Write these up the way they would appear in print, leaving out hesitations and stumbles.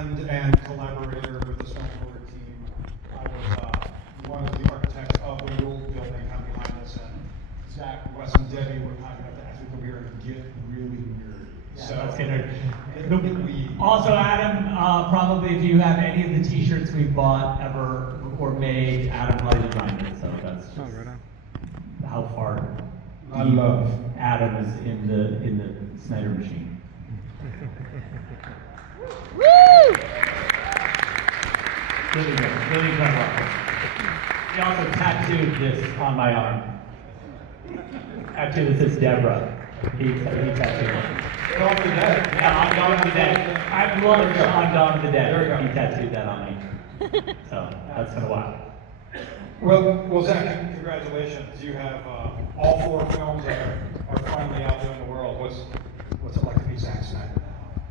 friend and collaborator with the Snyder team. I was one of the architects of the world building kind of behind this, and Zack, Wes, and Debbie were kind enough to ask me to come here and get really weird. Yeah, So let's get it. we Also, Adam, probably if you have any of the T-shirts we've bought ever or made, Adam probably designed it. So that's just right on. how far I deep love Adam is in the Snyder machine. Woo! Really good, really incredible. He also tattooed this on my arm. Tattoo that says Deborah. He tattooed it. Dawn of the Dead. Yeah, on Dawn of the Dead. I've lunch on Dawn of the There we Dead. go. He tattooed that on me. So that's kind of wild. Well, Zack, congratulations. You have all 4 films that are finally out there in the world. What's it like to be Zack Snyder now?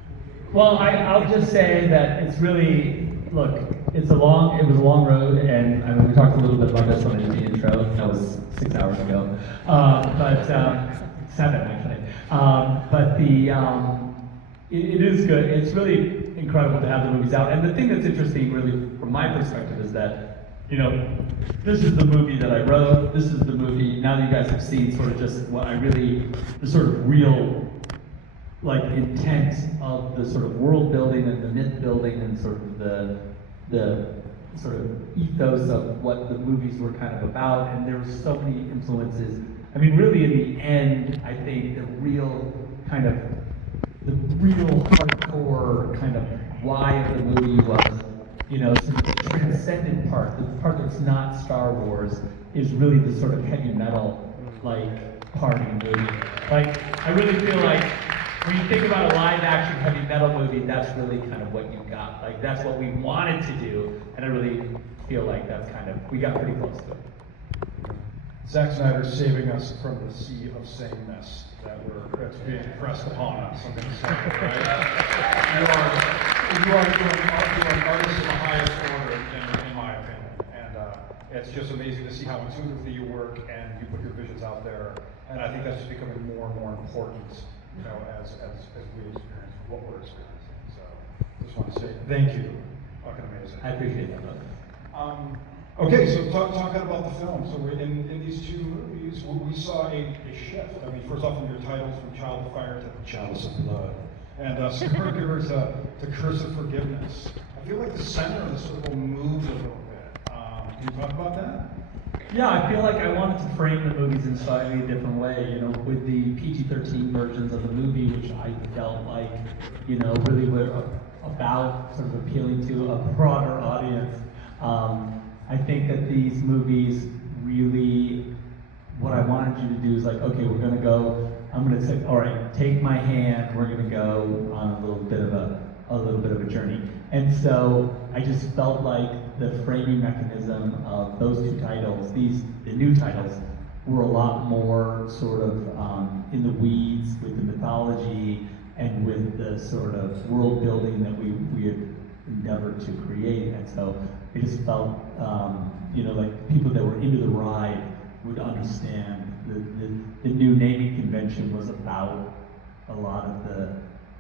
Well, I'll just say that it's really, look, it was a long road, and I mean, we talked a little bit about this when I did the intro. That was 6 hours ago, but 7 actually. It is good. It's really incredible to have the movies out. And the thing that's interesting, really, from my perspective, is that, you know, this is the movie that I wrote. This is the movie. Now that you guys have seen sort of just what I really, the sort of real, like, intent of the sort of world building and the myth building and sort of the sort of ethos of what the movies were kind of about. And there were so many influences. I mean, really, in the end, I think the real hardcore kind of why of the movie was, you know, the transcendent part, the part that's not Star Wars, is really the sort of heavy metal, like, part of the movie. Like, I really feel like when you think about a live action heavy metal movie, that's really kind of what you got. Like, that's what we wanted to do, and I really feel like that's kind of, we got pretty close to it. Zack Snyder saving us from the sea of sameness that's being pressed upon us. I'm going to say, right? You are an artist of the highest order, in my opinion, and it's just amazing to see how intuitively you work and you put your visions out there. And I think that's just becoming more and more important, you know, as we experience what we're experiencing. So, just want to say thank you. Fucking amazing. I appreciate that, brother. Okay, so talking about the film, so in these 2 movies, we saw a shift. I mean, first off, from your titles, from Child of Fire to Chalice of Blood, and Scourge to Curse of Forgiveness. I feel like the center of the circle moved a little bit. Can you talk about that? Yeah, I feel like I wanted to frame the movies in a slightly different way, you know, with the PG-13 versions of the movie, which I felt like, you know, really were about sort of appealing to a broader audience. I think that these movies really, what I wanted you to do is like, okay, we're gonna go, I'm gonna say, all right, take my hand, we're gonna go on a little bit of a journey. And so I just felt like the framing mechanism of those 2 titles, the new titles, were a lot more sort of in the weeds with the mythology and with the sort of world building that we had endeavored to create. And so I just felt, you know, like people that were into the ride would understand the new naming convention was about a lot of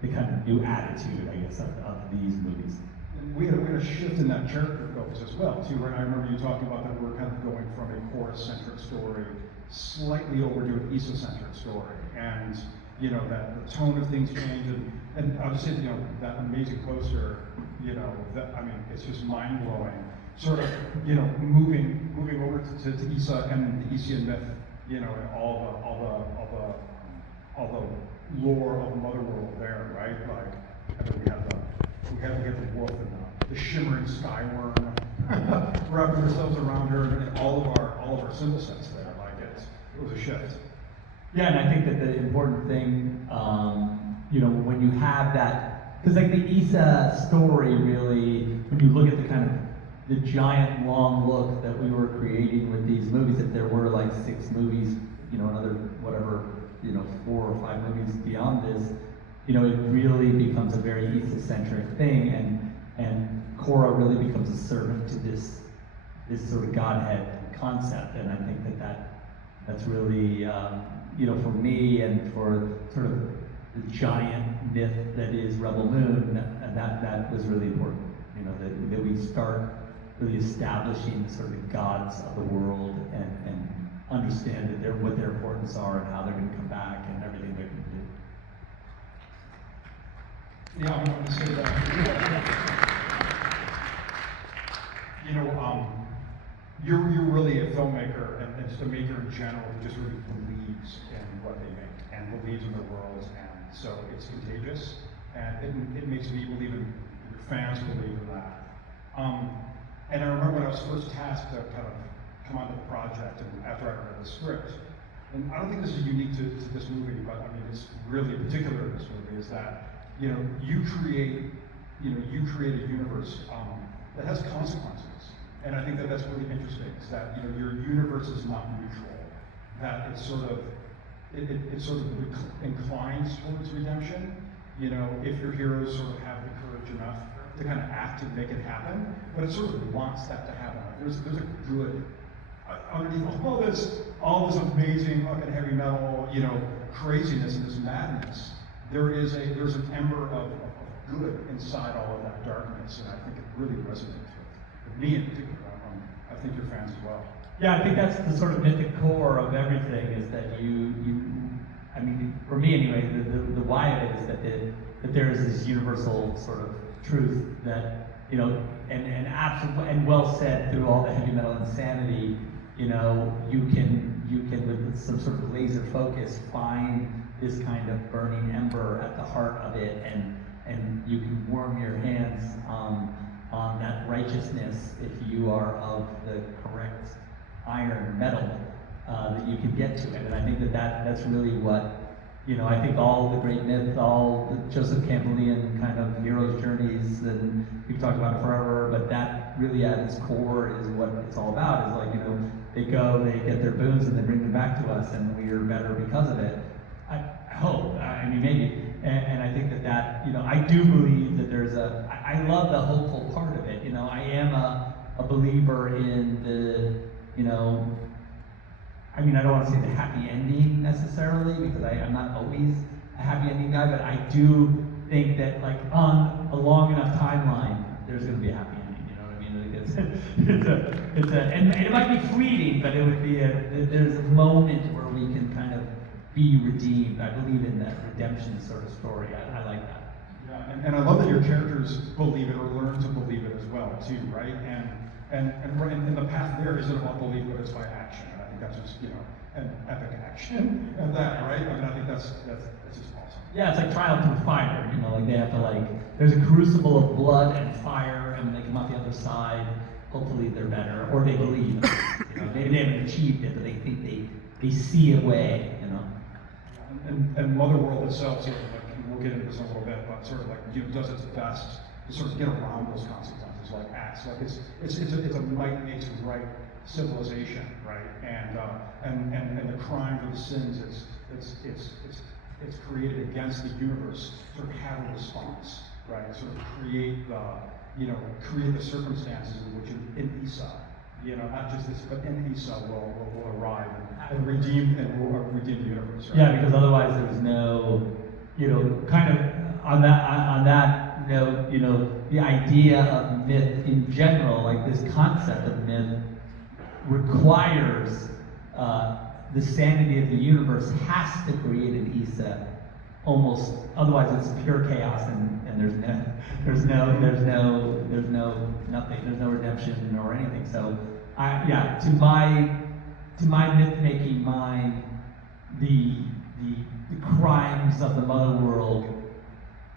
the kind of new attitude, I guess, of these movies. And we had a shift in that character focus as well, too, right? I remember you talking about that we're kind of going from a Korra-centric story, slightly over to an Issa-centric story. And, you know, that the tone of things changed. And I'll just say, you know, that amazing poster, you know, that, I mean, it's just mind-blowing. Sort of, you know, moving over to Issa and the Isian myth, you know, and all the lore of Mother World there, right? Like, and then we have the wolf and the shimmering sky worm wrapping ourselves around her, and all of our symbol sets there. Like it was a shift. Yeah, and I think that the important thing, you know, when you have that, because like the Issa story really, when you look at the kind of the giant long look that we were creating with these movies, if there were like 6 movies, you know, another whatever, you know, 4 or 5 movies beyond this, you know, it really becomes a very Issa-centric thing, and Korra really becomes a servant to this sort of Godhead concept, and I think that's really, you know, for me and for sort of the giant myth that is Rebel Moon, that was really important. you start really establishing the sort of the gods of the world and understand that what their importance are and how they're going to come back and everything they're going to do. Yeah, I wanted to say that. You know, you're really a filmmaker and just a maker in general who just really believes in what they make and believes in the world, and so it's contagious, and it makes me believe in your fans believe in that. And I remember when I was first tasked to kind of come onto the project, and after I read the script, and I don't think this is unique to this movie, but I mean it's really particular in this movie, is that you create a universe that has consequences. And I think that that's really interesting, is that your universe is not neutral, that it sort of inclines towards redemption. If your heroes sort of have the courage enough to kind of act and make it happen, but it sort of wants that to happen. There's a good underneath all this amazing fucking heavy metal, craziness and this madness. There's an ember of good inside all of that darkness, and I think it really resonates with me in particular. I think your fans as well. Yeah, I think that's the sort of mythic core of everything, is that I mean, for me anyway, the why of it is that there is this universal sort of truth that, and absolutely, and well said through all the heavy metal insanity, you can with some sort of laser focus find this kind of burning ember at the heart of it, and you can warm your hands on that righteousness if you are of the correct iron metal that you can get to it. And I think that's really what, I think all the great myths, all the Joseph Campbellian kind of hero's journeys, and we've talked about it forever, but that really at its core is what it's all about, is like, they go, they get their boons, and they bring them back to us, and we're better because of it. I hope, I mean, maybe. And I think that I do believe that I love the hopeful part of it. I am a believer in I mean, I don't want to say the happy ending necessarily, because I'm not always a happy ending guy, but I do think that, like, on a long enough timeline, there's going to be a happy ending. You know what I mean? Like and it might be fleeting, but it would be there's a moment where we can kind of be redeemed. I believe in that redemption sort of story. I like that. Yeah, and I love that your characters believe it or learn to believe it as well, too, right? And the path there isn't about belief, but it's by action. And I think that's just an epic action of that, right? I mean, I think that's just awesome. Yeah, it's like trial through fire. Like they have to there's a crucible of blood and fire, and when they come out the other side, hopefully they're better, or they believe. Maybe they haven't achieved it, but they think they see a way. And Mother World itself, sort of we'll get into this in a little bit, but sort of does its best to sort of get around those consequences, acts like it's a might makes right civilization, right? And the crimes or the sins it's created against the universe sort of have a response, right? Sort of create the circumstances in which in Esau, not just this, but in Esau will arrive and redeem the universe. Right? Yeah, because otherwise there's no, kind of on that note, the idea of myth in general, like this concept of myth, requires the sanity of the universe has to create an Isa, almost. Otherwise, it's pure chaos, and there's no redemption or anything. So, to my myth-making mind, the crimes of the mother world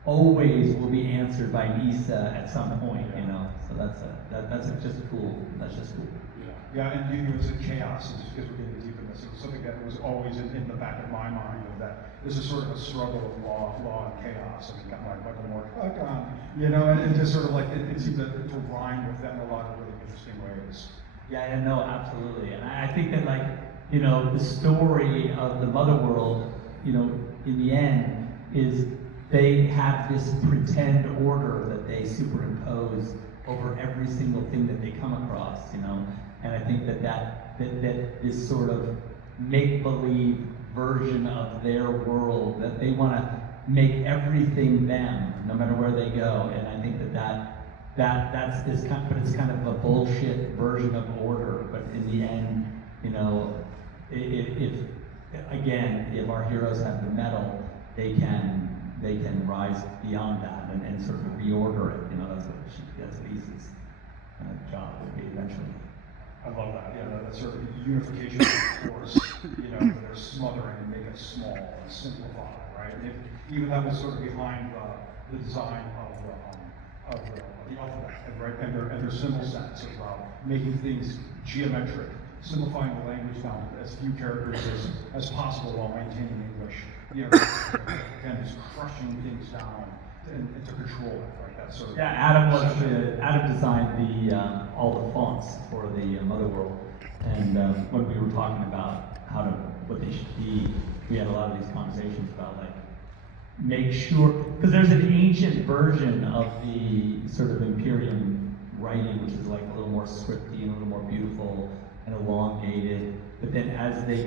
always will be answered by an Isa at some point. So that's just cool. That's just cool. Yeah, and you was chaos, just because we're getting deep in this. It was something that was always in the back of my mind, that this is sort of a struggle of law and chaos. I mean, got my Michael Moore, and just sort of it seems to rhyme with that in a lot of really interesting ways. Yeah, no, absolutely. And I think that, the story of the mother world, in the end, is they have this pretend order that they superimpose over every single thing that they come across, And I think that this sort of make-believe version of their world, that they want to make everything them, no matter where they go. And I think that that's this kind, but it's kind of a bullshit version of order. But in the end, you know, if again, if our heroes have the metal, they can rise beyond that and sort of reorder it. You know, that's what Isa's job would be eventually. I love that. Yeah, that sort of unification of force. You know, that they're smothering and make it small and simplify, right? And even that was sort of behind the design of the alphabet, and right, and their symbol sets about making things geometric, simplifying the language down to as few characters as possible while maintaining English. You know, again, just crushing things down and to control it, right? That sort of Adam designed the all the fonts for the Mother World, and when we were talking about what they should be, we had a lot of these conversations about like make sure, because there's an ancient version of the sort of Imperium writing, which is like a little more scripty and a little more beautiful and elongated. But then as we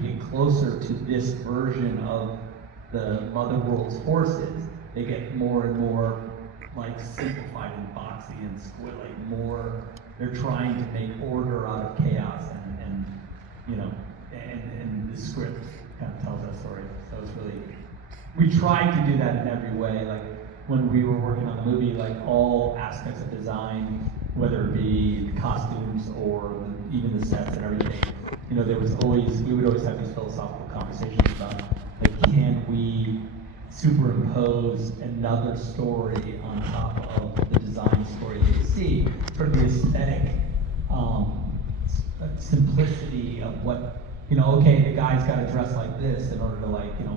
get closer to this version of the Mother World's forces, they get more and more like simplified and boxy and squid, more. They're trying to make order out of chaos, and you know, and the script kind of tells that story. So it's really, we tried to do that in every way. Like when we were working on the movie, like all aspects of design, whether it be the costumes or even the sets and everything, you know, we would always have these philosophical conversations about, like, can we superimpose another story on top of the design story that you see, sort of the aesthetic simplicity of what, you know, okay, the guy's got to dress like this in order to, like, you know,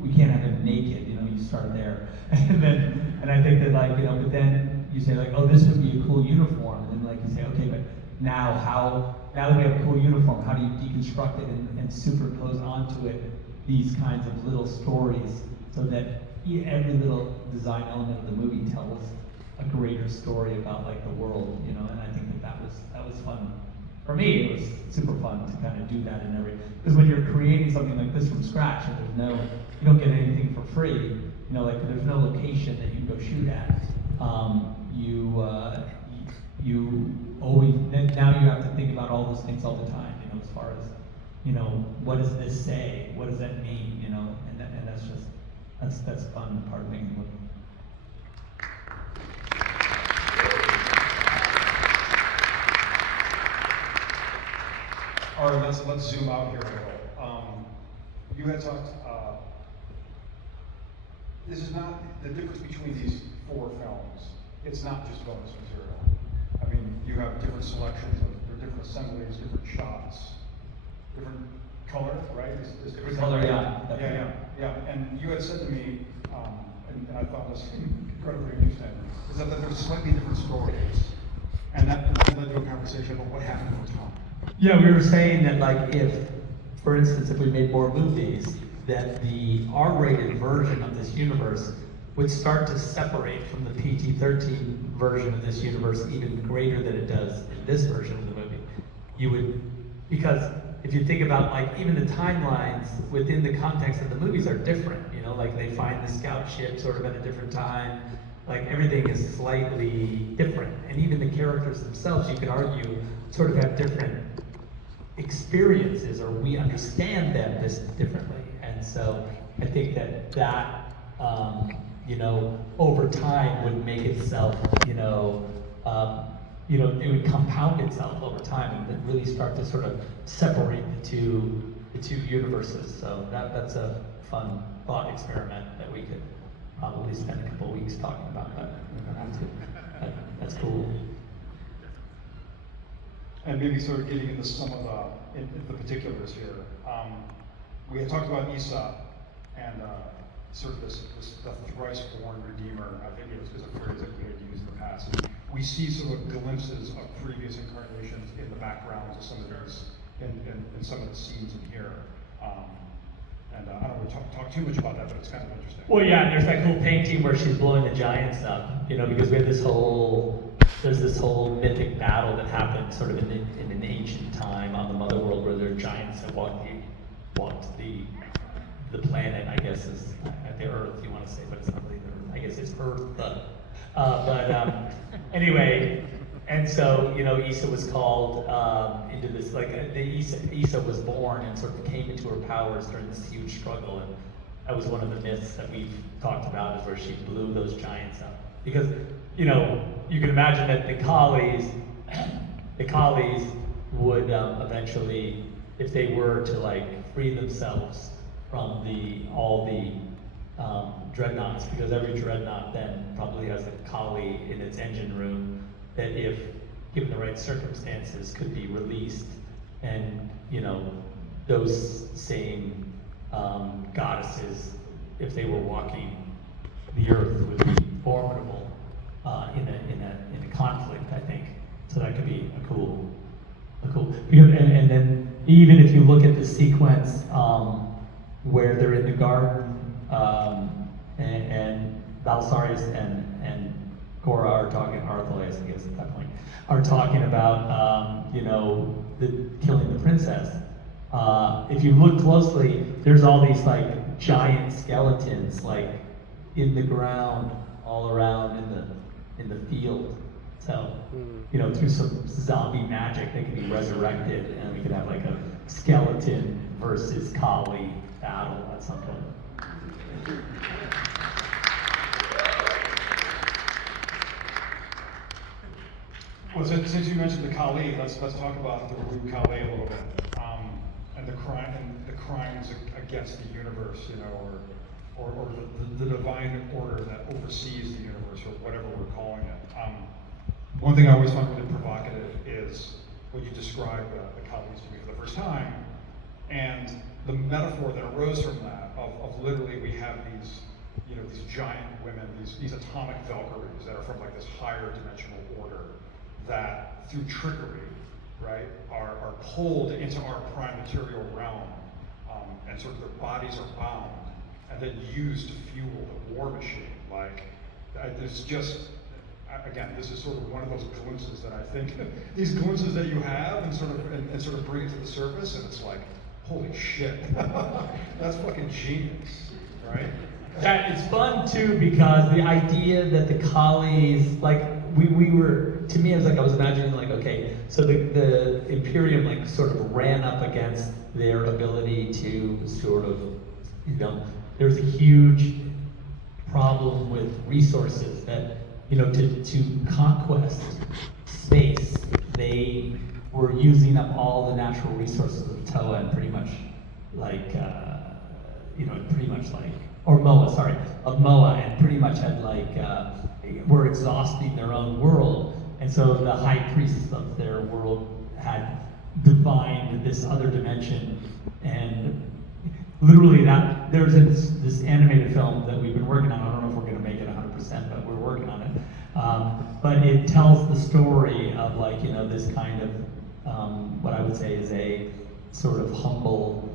we can't have him naked, you know, you start there. And I think that, like, you know, but then you say, like, oh, this would be a cool uniform, and then, like, you say, okay, but now that we have a cool uniform, how do you deconstruct it and superimpose onto it these kinds of little stories so that every little design element of the movie tells a greater story about, like, the world, you know? And I think that was fun. For me, it was super fun to kind of do that in every, because when you're creating something like this from scratch, and you don't get anything for free, you know, like there's no location that you can go shoot at. You always, now you have to think about all those things all the time, you know, as far as, you know, what does this say? What does that mean? You know, and that's just, that's fun part of making the movie. All right, let's zoom out here a little. You had talked, this is not, the difference between these 4 films, it's not just bonus material. I mean, you have different selections of different assemblies, different shots, different color, right? Different color, yeah. Yeah. And you had said to me, and I thought this incredibly interesting, is that there's slightly different stories. And that led to a conversation about what happened over time. Yeah, we were saying that, like, if, for instance, if we made more movies, that the R-rated version of this universe would start to separate from the PG-13 version of this universe even greater than it does in this version of the movie. Because if you think about, like, even the timelines within the context of the movies are different, you know, like they find the scout ship sort of at a different time, like everything is slightly different. And even the characters themselves, you could argue, sort of have different experiences, or we understand them this differently. And so I think that you know, over time would make itself, it would compound itself over time and then really start to sort of separate the two universes. So that's a fun thought experiment that we could probably spend a couple of weeks talking about, but we don't have to. That's cool. And maybe sort of getting into some of the particulars here. We had talked about Isa and sort of the thrice-born redeemer. I think it was a phrase that we had used in the past. And we see sort of glimpses of previous incarnations in the backgrounds of some of these, in some of the scenes in here. And I don't want to talk too much about that, but it's kind of interesting. Well, yeah, and there's that cool painting where she's blowing the giants up, you know, because there's this whole mythic battle that happened sort of in an ancient time on the Mother World, where there are giants that walked the planet, I guess, is at the Earth, you want to say, but it's not really the Earth. I guess it's is Earth. Anyway, and so, you know, Issa was called into this, like, Issa was born and sort of came into her powers during this huge struggle, and that was one of the myths that we've talked about, is where she blew those giants up. Because, you know, you can imagine that the collies would eventually, if they were to like free themselves from all the dreadnoughts, because every dreadnought then probably has a collie in its engine room that, if given the right circumstances, could be released, and, you know, those same goddesses, if they were walking the earth, would be formidable in a conflict, I think. So that could be a cool. And then even if you look at the sequence where they're in the garden, and Belisarius and Cora are talking, Arthurius, I guess at that point, are talking about you know, killing the princess. If you look closely, there's all these like giant skeletons like in the ground all around in the field. So, you know, through some zombie magic, they can be resurrected, and we could have like a skeleton versus collie battle at some point. Well, since you mentioned the Kali, let's talk about the Ru Kali a little bit, and the crimes against the universe, you know, or the divine order that oversees the universe, or whatever we're calling it. One thing I always find really provocative is when you describe the Kalis to me for the first time, and the metaphor that arose from that of literally we have these, you know, these giant women, these atomic Valkyries that are from like this higher dimensional order, that through trickery, right, are pulled into our prime material realm, and sort of their bodies are bound and then used to fuel the war machine. Like, there's just, again, this is sort of one of those glimpses that I think, these glimpses that you have and sort of bring it to the surface, and it's like, holy shit, that's fucking genius, right? Yeah, it's fun too, because the idea that the collies, like, we were, to me, it was like, I was imagining like, okay, so the Imperium like sort of ran up against their ability to sort of, you know, there's a huge problem with resources that, you know, to conquest space, they were using up all the natural resources of Toa, and pretty much like, you know, pretty much like, or Moa, sorry, of Moa, and pretty much had like, were exhausting their own world. And so the high priests of their world had divined this other dimension, and literally that, there's this animated film that we've been working on. I don't know if we're gonna make it 100%, but we're working on it. But it tells the story of like, you know, this kind of, what I would say is a sort of humble,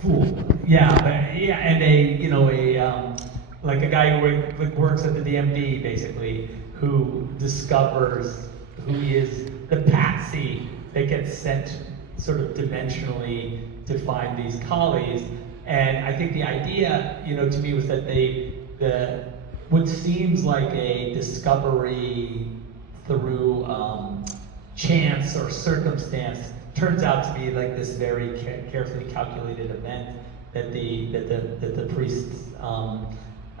fool. Yeah, and a, you know, like a guy who works at the DMV, basically, who discovers who is the patsy that gets sent sort of dimensionally to find these collies. And I think the idea, you know, to me was that what seems like a discovery through chance or circumstance turns out to be like this very carefully calculated event that the priests,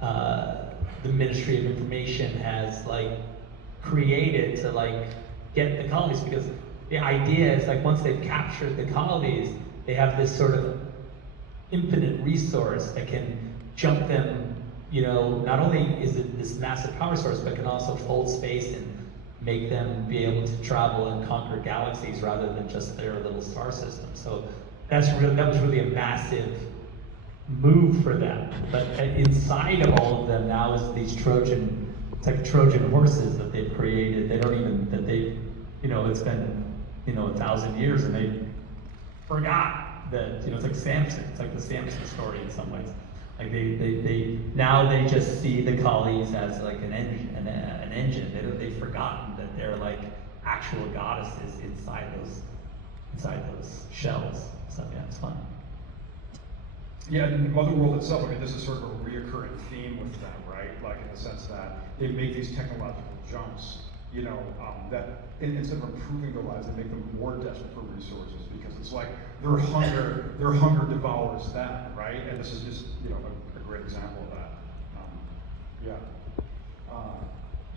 the Ministry of Information has like created to like get the colonies, because the idea is like once they've captured the colonies, they have this sort of infinite resource that can jump them, you know, not only is it this massive power source, but can also fold space and make them be able to travel and conquer galaxies rather than just their little star system. So that was really a massive move for them. But inside of all of them now is these it's like Trojan horses that they've created. You know, it's been, you know, 1,000 years and they forgot that, you know, it's like Samson. It's like the Samson story in some ways. Like they just see the collies as like an engine. They've forgotten that they're like actual goddesses inside those shells. So yeah, it's fun. Yeah, and Motherworld itself, I mean, this is sort of a reoccurring theme with them, right? Like in the sense that they make these technological jumps, that instead of improving their lives, they make them more desperate for resources because it's like their hunger devours them, right? And this is just, a great example of that. Yeah.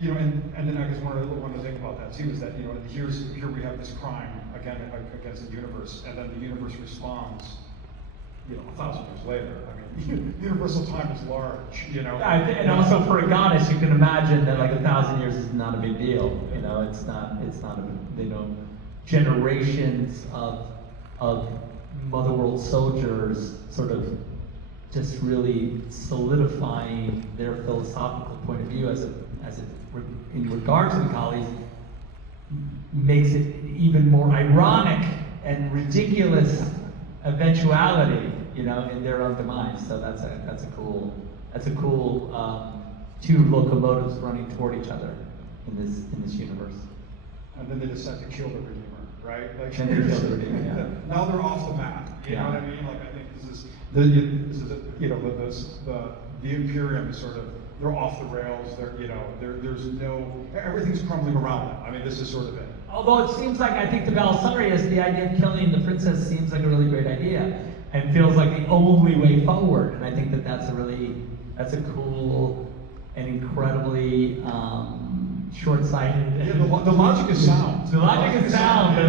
And then I guess one of the things about that too is that, here we have this crime again against the universe, and then the universe responds, 1,000 years later. I mean, universal time is large, And also for a goddess, you can imagine that like 1,000 years is not a big deal. It's not generations of Motherworld soldiers sort of just really solidifying their philosophical point of view in regard to the collies makes it even more ironic and ridiculous eventuality, in their own demise. So that's a cool two locomotives running toward each other in this universe. And then they decide to kill the Redeemer, right? Like, and they kill the Redeemer. Yeah. Now they're off the map. You know what I mean? Like I think this is the Imperium is sort of, they're off the rails. There's everything's crumbling around them. I mean, this is sort of it. Although it seems like, I think to Belisarius, the idea of killing the princess seems like a really great idea, and feels like the only way forward. And I think that's a cool and incredibly short-sighted. Yeah, the logic is sound. The logic is sound, but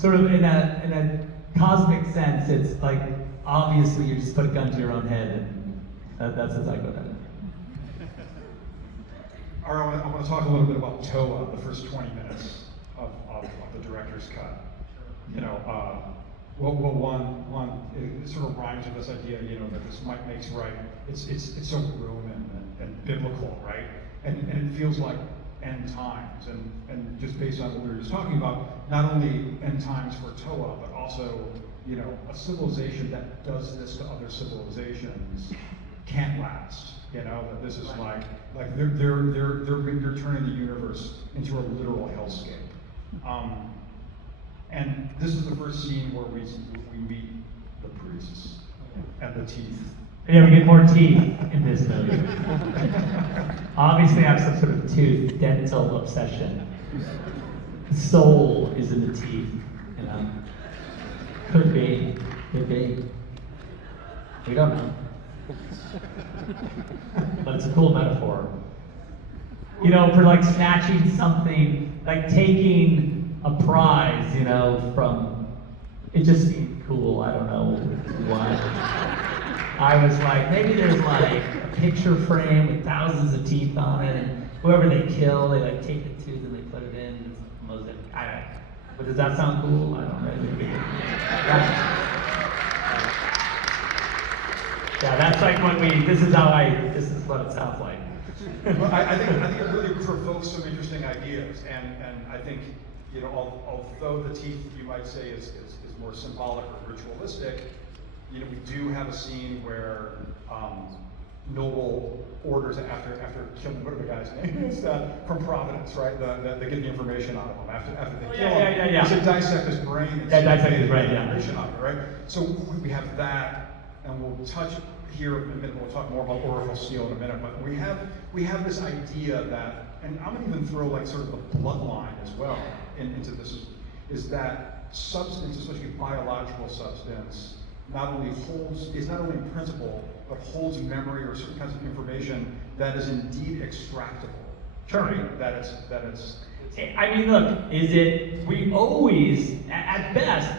sort of in a cosmic sense, it's like obviously you just put a gun to your own head, and that's as I go down. All right, I want to talk a little bit about Toa, the first 20 minutes of the director's cut. One, it sort of rhymes with this idea, that this might makes right. It's so Roman and biblical, right? And it feels like end times, and just based on what we were just talking about, not only end times for Toa, but also, a civilization that does this to other civilizations can't last. That this is like they're turning the universe into a literal hellscape. And this is the first scene where we meet the priests and the teeth. Yeah, we get more teeth in this movie. Obviously, I have some sort of tooth dental obsession. The soul is in the teeth, Could be. We don't know. But it's a cool metaphor. For like snatching something, like taking a prize, from, it just seemed cool. I don't know why. I was like, maybe there's like a picture frame with thousands of teeth on it, and whoever they kill, they like take the tooth and they put it in. It's mosaic. I don't know. But does that sound cool? I don't know. Yeah, that's like when this is what it sounds like. Well, I think it really provokes some interesting ideas, and I think, although the teeth, you might say, is more symbolic or ritualistic, we do have a scene where Noble orders after killing, what are the guy's name? It's from Providence, right? They get the information out of him after they kill him. Yeah. He said dissect his brain. Dissect his brain, yeah. Information out of it, right? So we have that, and we'll touch here in a minute. We'll talk more about Oracle Steel in a minute, but we have this idea that, and I'm gonna even throw like sort of the bloodline as well into this, is that substance, especially biological substance, is not only in principle, but holds memory or certain kinds of information that is indeed extractable. Sure. Right? That it's. I mean, look, we always, at best,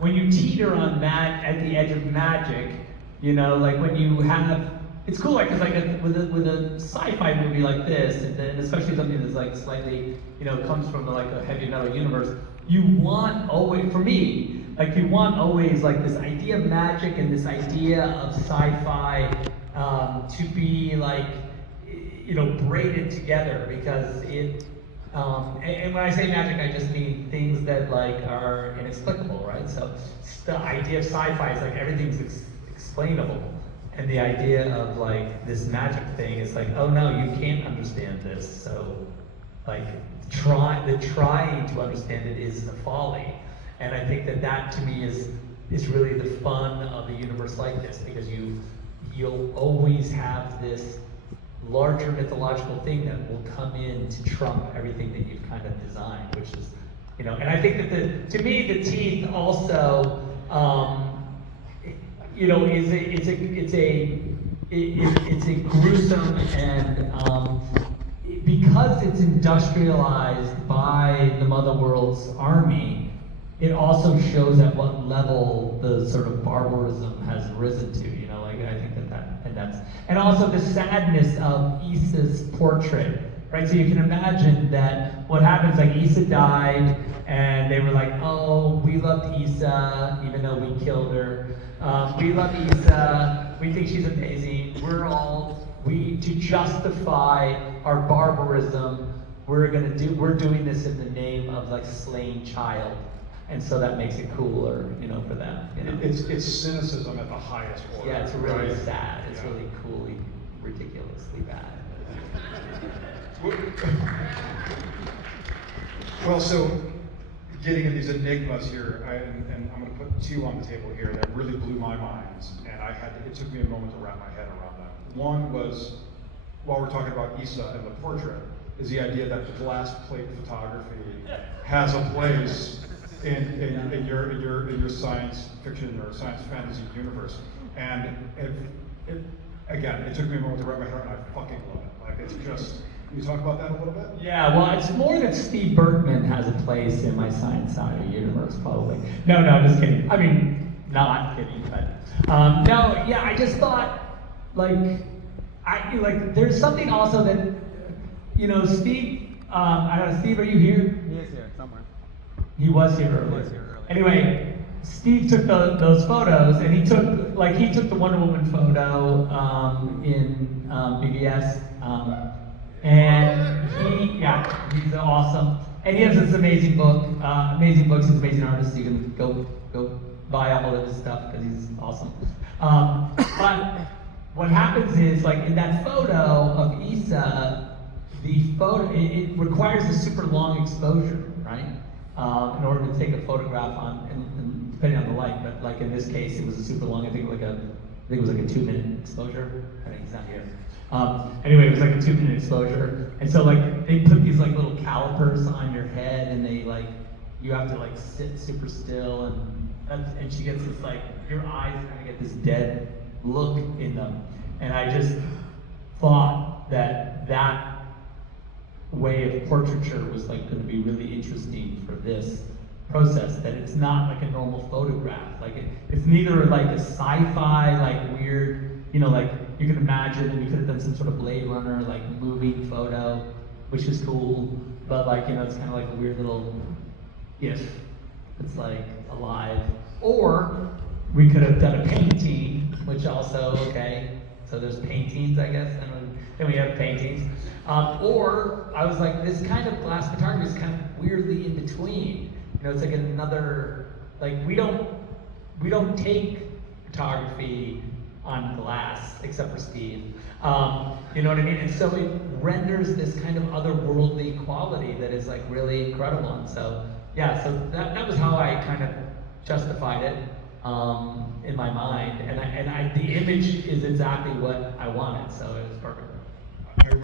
when you teeter on at the edge of magic, like when you have, it's cool, like, cause like with a sci-fi movie like this, and especially something that's like slightly, comes from like a heavy metal universe, you want always, for me, like you want always like this idea of magic and this idea of sci-fi to be like, braided together, because it, and when I say magic, I just mean things that like are inexplicable, right? So the idea of sci-fi is like everything's explainable, and the idea of like this magic thing is like, oh no, you can't understand this. So like trying to understand it is a folly, and I think that to me is is really the fun of a universe like this, because you'll always have this larger mythological thing that will come in to trump everything that you've kind of designed, which is, you know, and I think that to me the teeth also, you know, it's a gruesome and because it's industrialized by the Mother World's army, it also shows at what level the sort of barbarism has risen to. You know, like I think and also the sadness of Issa's portrait, right? So you can imagine that what happens, like Issa died, and they were like, oh, we loved Issa, even though we killed her. We love Issa, we think she's amazing. To justify our barbarism, we're doing this in the name of like slain child. And so that makes it cooler, you know, for them. You know? It's cynicism at the highest order. Yeah, it's really right? sad. It's really coolly, ridiculously bad. Well, so getting at these enigmas here, and I'm going to put two on the table here that really blew my mind, and it took me a moment to wrap my head around them. One was, while we're talking about Issa and the portrait, is the idea that the glass plate photography has a place in your science fiction or science fantasy universe. And again, it took me a moment to wrap my head around, and I fucking love it. Like, it's just, can you talk about that a little bit? Yeah, well, it's more that Steve Berkman has a place in my science side of the universe, probably. No, I'm just kidding. I mean, not kidding, but no, yeah, I just thought, there's something also that, you know, Steve, I don't know, Steve, are you here? He is here somewhere. He was here earlier. Anyway, Steve took those photos, and he took the Wonder Woman photo in BBS, and he's awesome. And he has this amazing book, amazing books. He's an amazing artist. You can go buy all of his stuff because he's awesome. But what happens is, like in that photo of Issa, it requires a super long exposure, right? In order to take a photograph and depending on the light, but like in this case, it was a super long. I think it was like a 2-minute exposure. I think he's not here. Anyway, it was like a 2-minute exposure, and so like they put these like little calipers on your head, and you have to like sit super still, and she gets this like, your eyes kind of get this dead look in them, and I just thought that way of portraiture was like going to be really interesting for this process, that it's not like a normal photograph. Like it's neither like a sci-fi, like weird, you know, like you can imagine that we could have done some sort of Blade Runner, like moving photo, which is cool, but like, you know, it's kind of like a weird little GIF. It's like alive. Or we could have done a painting, which also, okay, so there's paintings, I guess, and then we have paintings. Or I was like, this kind of glass photography is kind of weirdly in between. You know, it's like another, like we don't take photography on glass, except for Steve. You know what I mean? And so it renders this kind of otherworldly quality that is like really incredible. And so, yeah, so that was how I kind of justified it in my mind. And the image is exactly what I wanted, so it was perfect.